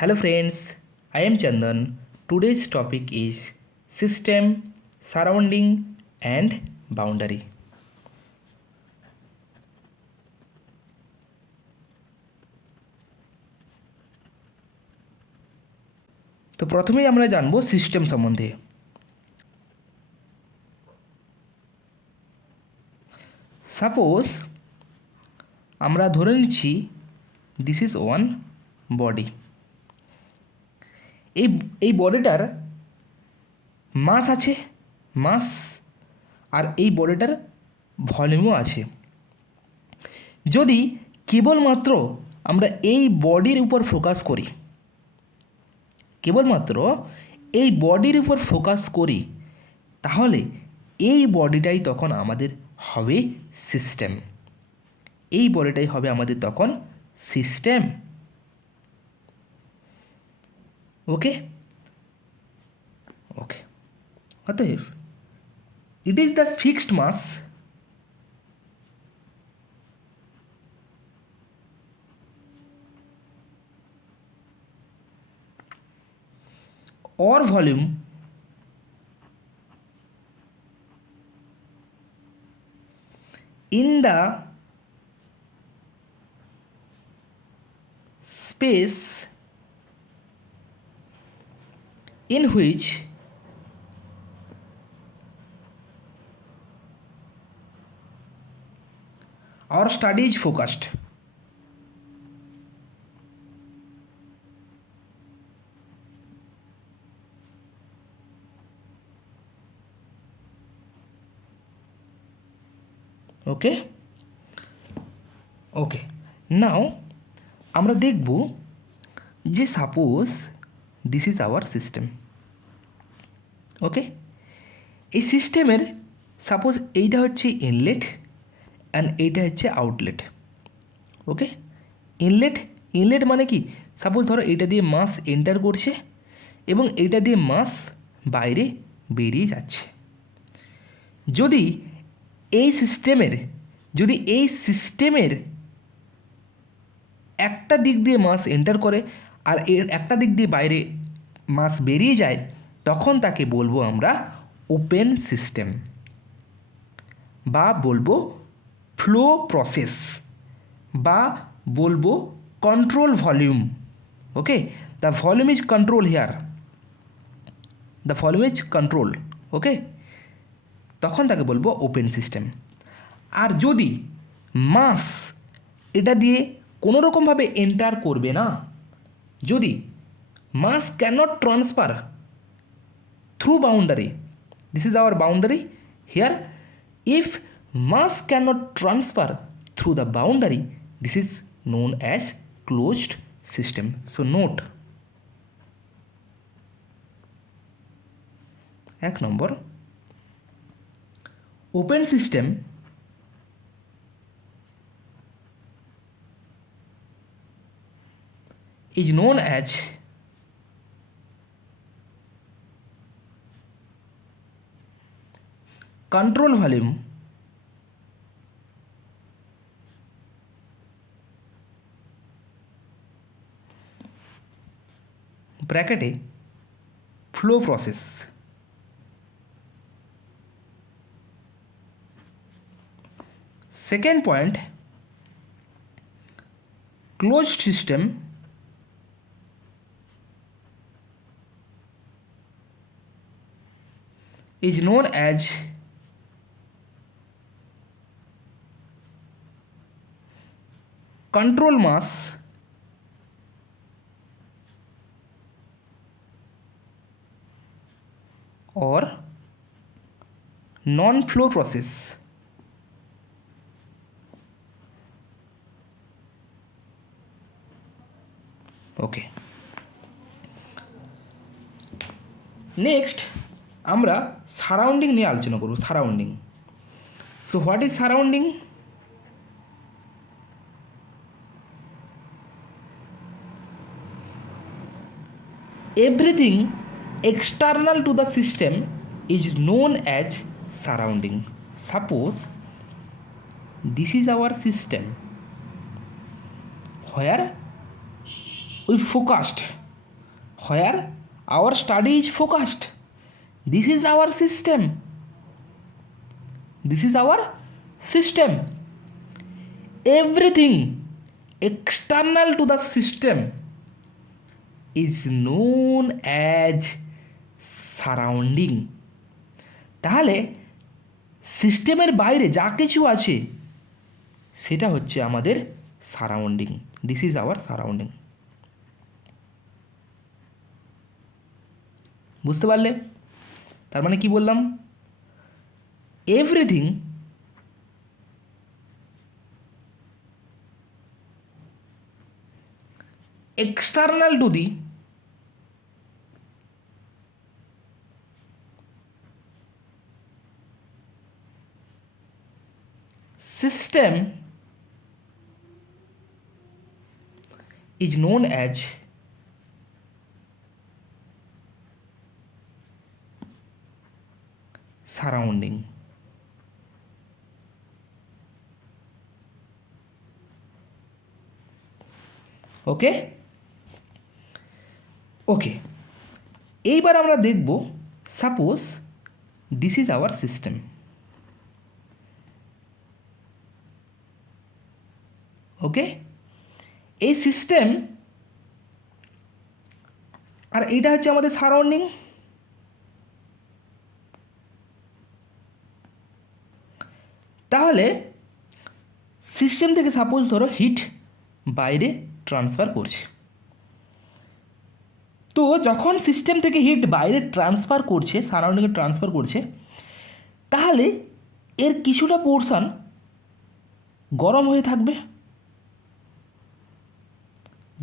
Hello friends, I am Chandan. Today's topic is system, surrounding and boundary. তো প্রথমেই আমরা জানবো সিস্টেম সম্বন্ধে। সাপোজ আমরা ধরে নিচ্ছি দিস ইজ ওয়ান বডি। এই বডিটার মাস আছে, মাস, আর এই বডিটার ভলিউমও আছে। যদি কেবলমাত্র আমরা এই বডির উপর ফোকাস করি, কেবলমাত্র এই বডির উপর ফোকাস করি, তাহলে এই বডিটাই তখন আমাদের হবে সিস্টেম। এই বডিটাই হবে আমাদের তখন সিস্টেম। ওকে ওকে অতএব it is the fixed mass or volume in the space in which our study is focused. Okay okay now আমরা দেখব যে suppose this is our system. Okay, এই সিস্টেমের সাপোজ এইটা হচ্ছে ইনলেট অ্যান্ড এইটা হচ্ছে আউটলেট। ওকে, ইনলেট মানে কি, সাপোজ ধরো এইটা দিয়ে মাস এন্টার করছে এবং এইটা দিয়ে মাস বাইরে বেরিয়ে যাচ্ছে। যদি এই সিস্টেমের একটা দিক দিয়ে মাস এন্টার করে আর এর একটা দিক দিয়ে বাইরে মাস বেরিয়ে যায়, তখন তাকে বলবো আমরা ওপেন সিস্টেম, বা বলবো ফ্লো প্রসেস, বা বলবো control volume. Okay, the volume is control here, the volume is control. Okay, তখন তাকে বলবো ওপেন সিস্টেম। আর যদি মাস এটা দিয়ে কোনো রকমভাবে এন্টার করবে না, যদি mass cannot transfer through boundary, this is our boundary here, if mass cannot transfer through the boundary, this is known as closed system. So note, এক নম্বর, open system is known as control volume ব্র্যাকেটে flow process. Second point, closed system is known as control mass or non-flow process. Okay, next আমরা surrounding নিয়ে আলোচনা করব। Surrounding, so what is surrounding? Everything external to the system is known as surrounding. Suppose this is our system where we focused where our study is focused. This is our system. This is our system. Everything external to the system is known as surrounding. তাহলে সিস্টেমের বাইরে যা কিছু আছে সেটা হচ্ছে আমাদের surrounding. This is our surrounding. বুঝতে পারলে? তার মানে কি বললাম? এভরিথিং external to the system is known as surrounding. Okay okay, এইবার আমরা দেখব suppose this is our system. Okay, এই সিস্টেম আর এইটা হচ্ছে আমাদের সারাউন্ডিং। তাহলে সিস্টেম থেকে সাপোজ ধরো হিট বাইরে ট্রান্সফার করছে, তো যখন সিস্টেম থেকে হিট বাইরে ট্রান্সফার করছে, সারাউন্ডিংয়ে ট্রান্সফার করছে, তাহলে এর কিছুটা পোর্শন গরম হয়ে থাকবে।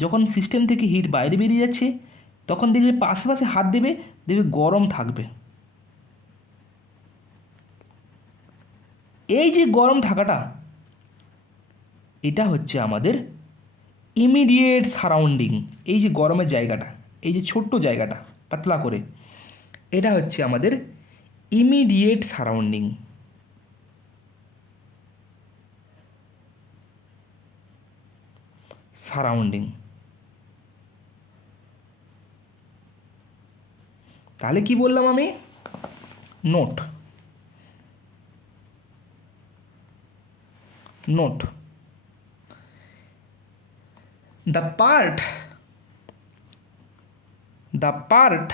যখন সিস্টেম থেকে হিট বাইরে বেরিয়ে যাচ্ছে তখন দেখবে পাশে হাত দেবে, দেখবে গরম থাকবে। এই যে গরম থাকাটা, এটা হচ্ছে আমাদের ইমিডিয়েট সারাউন্ডিং। এই যে গরমের জায়গাটা, এই যে ছোট্ট জায়গাটা পাতলা করে, এটা হচ্ছে আমাদের ইমিডিয়েট সারাউন্ডিং। সারাউন্ডিং। তাহলে কি বললাম আমি? Note note the part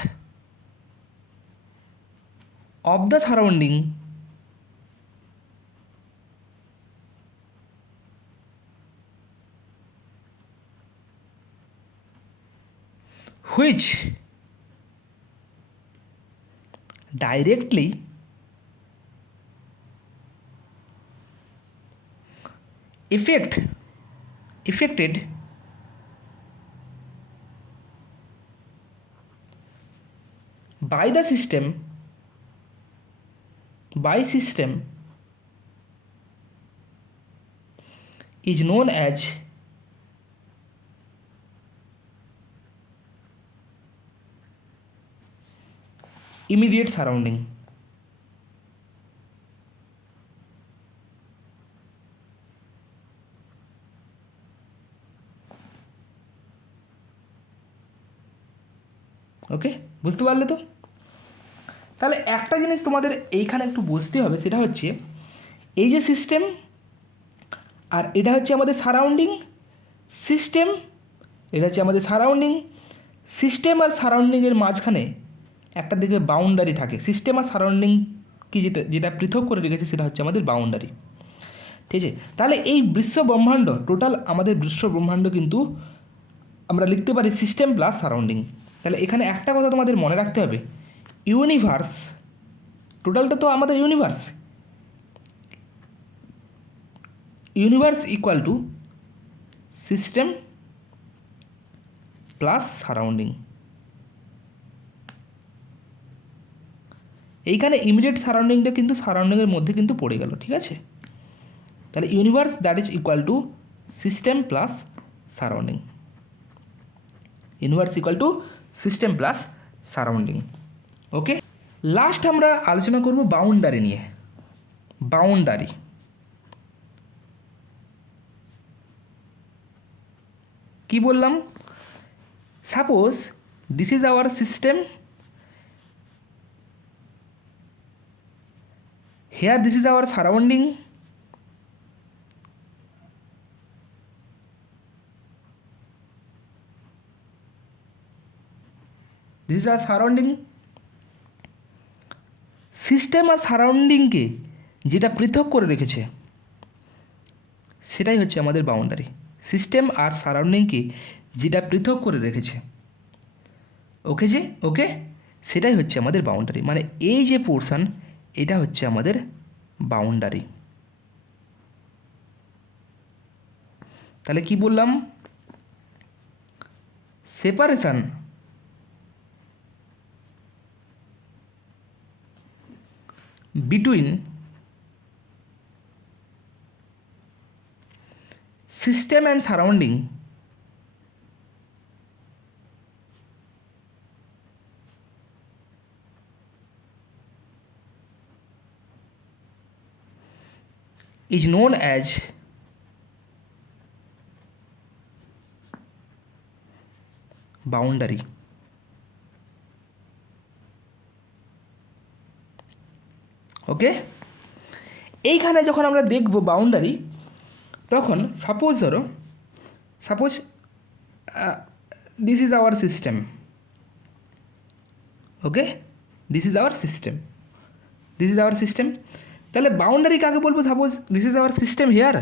of the surrounding which directly affected by the system is known as immediate surrounding. ওকে, বুঝতে পারলে তো? তাহলে একটা জিনিস তোমাদের এইখানে একটু বুঝতে হবে, সেটা হচ্ছে এই যে সিস্টেম আর এটা হচ্ছে আমাদের সারাউন্ডিং। সিস্টেম, এটা হচ্ছে আমাদের সারাউন্ডিং। সিস্টেম আর সারাউন্ডিংয়ের মাঝখানে একটা দিকে বাউন্ডারি থাকে। সিস্টেম আর সারাউন্ডিংকে যেটা পৃথক করে রেখেছে সেটা হচ্ছে আমাদের বাউন্ডারি। ঠিক আছে? তাহলে এই বিশ্ব ব্রহ্মাণ্ড, টোটাল আমাদের বিশ্ব ব্রহ্মাণ্ড কিন্তু আমরা লিখতে পারি সিস্টেম প্লাস সারাউন্ডিং। তাহলে এখানে একটা কথা তোমাদের মনে রাখতে হবে, ইউনিভার্স, টোটালটা তো আমাদের universe, universe equal to system plus surrounding. এইখানে ইমিডিয়েট সারাউন্ডিংটা কিন্তু সারাউন্ডিংয়ের মধ্যে কিন্তু পড়ে গেল। ঠিক আছে? তাহলে universe that is equal to system plus surrounding. Universe equal to system plus surrounding. Okay, last আমরা আলোচনা করব বাউন্ডারি নিয়ে। বাউন্ডারি, কি বললাম? Suppose this is our system, here this is our surrounding, this is our surrounding. System আর সারাউন্ডিংকে যেটা পৃথক করে রেখেছে সেটাই হচ্ছে আমাদের বাউন্ডারি। সিস্টেম আর সারাউন্ডিংকে যেটা পৃথক করে রেখেছে, ওকে যে ওকে, সেটাই হচ্ছে আমাদের বাউন্ডারি। মানে এই যে পোর্শন, এটা হচ্ছে আমাদের বাউন্ডারি। তাহলে কি বললাম? Separation between system and surrounding is known as boundary. Okay, এইখানে যখন আমরা দেখব বাউন্ডারি, তখন সাপোজ ধরো, suppose this is our system, okay, this is our system, this is our system. তাহলে বাউন্ডারি কাকে বলবো? Suppose this is our system, here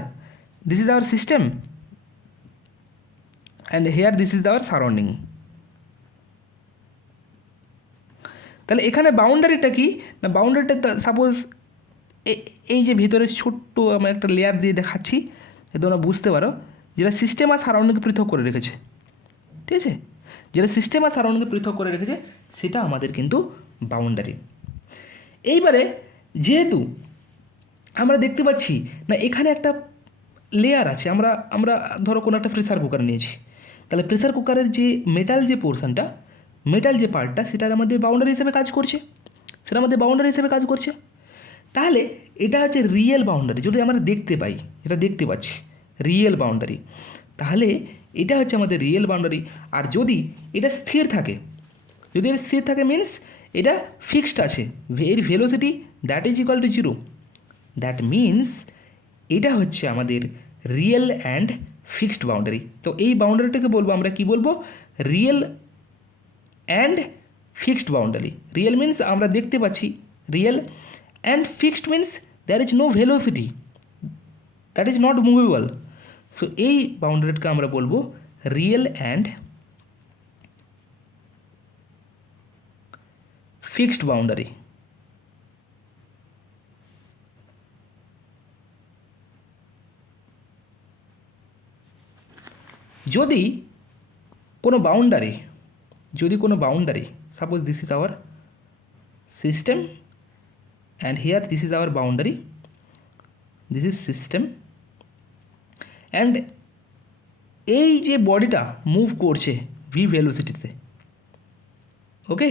this is our system and here this is our surrounding. তাহলে এখানে বাউন্ডারিটা কি না, বাউন্ডারিটা suppose এই যে ভিতরে ছোট্ট আমি একটা লেয়ার দিয়ে দেখাচ্ছি, তোমরা বুঝতে পারো, যেটা সিস্টেম আর সারাউন্ডিংকে পৃথক করে রেখেছে, ঠিক আছে, যেটা সিস্টেম আর সারাউন্ডিংকে পৃথক করে রেখেছে সেটা আমাদের কিন্তু বাউন্ডারি। এইবারে যেহেতু আমরা দেখতে পাচ্ছি না এখানে একটা লেয়ার আছে, আমরা আমরা ধরো কোনো একটা প্রেসার কুকার নিয়েছি, তাহলে প্রেসার কুকারের যে মেটাল যে পোর্শনটা, মেটাল যে পার্টটা, সেটার আমাদের বাউন্ডারি হিসেবে কাজ করছে, সেটা আমাদের বাউন্ডারি হিসেবে কাজ করছে। তাহলে এটা হচ্ছে রিয়েল বাউন্ডারি, যদি আমরা দেখতে পাই, যেটা দেখতে পাচ্ছি রিয়েল বাউন্ডারি, তাহলে এটা হচ্ছে আমাদের রিয়েল বাউন্ডারি। আর যদি এটা স্থির থাকে, যদি এটা স্থির থাকে মিনস এটা ফিক্সড আছে, এর velocity that is equal two zero, that means এটা হচ্ছে আমাদের রিয়েল অ্যান্ড ফিক্সড বাউন্ডারি। তো এই বাউন্ডারিটাকে বলবো আমরা, কি বলবো? Real and fixed boundary. Real means আমরা দেখতে পাচ্ছি real, and fixed means there is no velocity, that is not movable. So এই বাউন্ডারিটাকে আমরা বলবো রিয়েল অ্যান্ড ফিক্সড বাউন্ডারি। যদি কোনো বাউন্ডারি, যদি কোনো boundary, suppose this is our system and here this is our boundary, this is system, and এই যে বডিটা মুভ করছে ভি ভেলোসিটিতে, ওকে,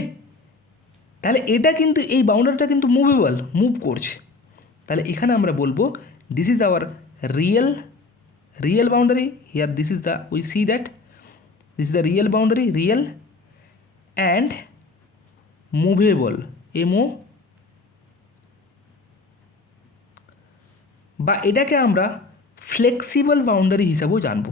তাহলে এটা কিন্তু এই বাউন্ডারিটা কিন্তু মুভেবল, মুভ করছে, তাহলে এখানে আমরা বলবো this is our real boundary, here this is the, we see that this is the real boundary, real and movable, এমও, বা এটাকে আমরা ফ্লেক্সিবল বাউন্ডারি হিসাবেও জানব।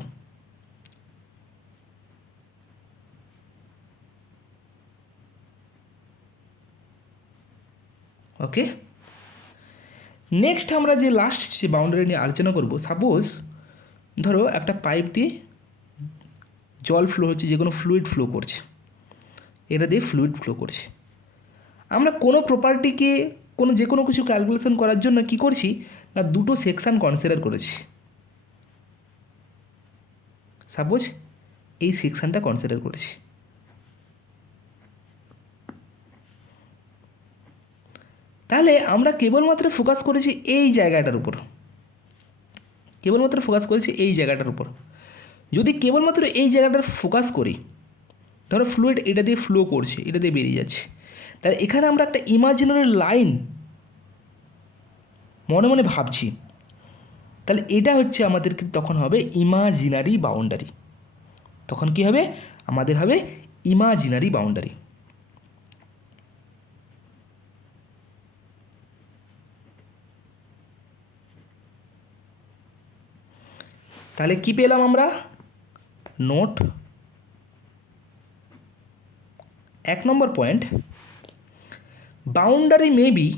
ওকে, নেক্সট আমরা যে লাস্ট যে বাউন্ডারি নিয়ে আলোচনা করব, সাপোজ ধরো একটা পাইপ দিয়ে জল ফ্লো হচ্ছে, যে কোনো ফ্লুইড ফ্লো করছে, এটা দিয়ে ফ্লুইড ফ্লো করছে। আমরা কোনো প্রপার্টিকে যে কোনো কিছু ক্যালকুলেশন করার জন্য কি করছি না, দুটো সেকশান কনসিডার করেছি। সাপোজ এই সেকশানটা কনসিডার করেছি, তাহলে আমরা কেবলমাত্র ফোকাস করেছি এই জায়গাটার উপর, কেবলমাত্র ফোকাস করেছি এই জায়গাটার উপর। যদি কেবলমাত্র এই জায়গাটার ফোকাস করি, ধরো ফ্লুইড এটা দিয়ে ফ্লো করছে, এটা দিয়ে বেরিয়ে যাচ্ছে, তাহলে এখানে আমরা একটা ইমাজিনারি লাইন মনে মনে ভাবছি, তাহলে এটা হচ্ছে আমাদের তখন হবে ইমাজিনারি বাউন্ডারি। তখন কি হবে? আমাদের হবে ইমাজিনারি বাউন্ডারি। তাহলে কি পেলাম আমরা? Note 1 number point, boundary may be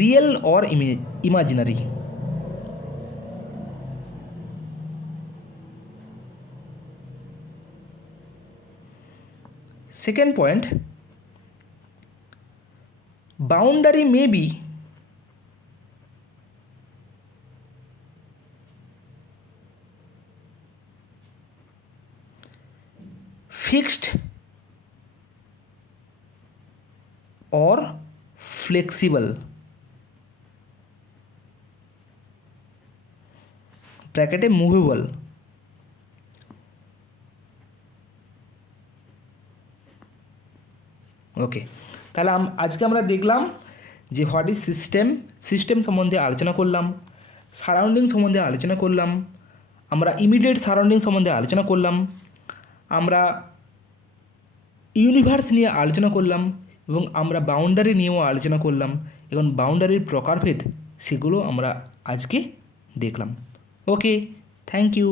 real or imaginary. Second point, boundary may be fixed or flexible, ব্র্যাকেটে মুভেবল। ওকে, তাহলে আজকে আমরা দেখলাম যে হোয়াট ইজ সিস্টেম, সিস্টেম সম্বন্ধে আলোচনা করলাম, সারাউন্ডিং সম্বন্ধে আলোচনা করলাম, আমরা ইমিডিয়েট সারাউন্ডিং সম্বন্ধে আলোচনা করলাম, আমরা ইউনিভার্স নিয়ে আলোচনা করলাম, এবং আমরা বাউন্ডারি নিয়েও আলোচনা করলাম, এবং বাউন্ডারির প্রকারভেদ সেগুলো আমরা আজকে দেখলাম। ওকে, থ্যাংক ইউ।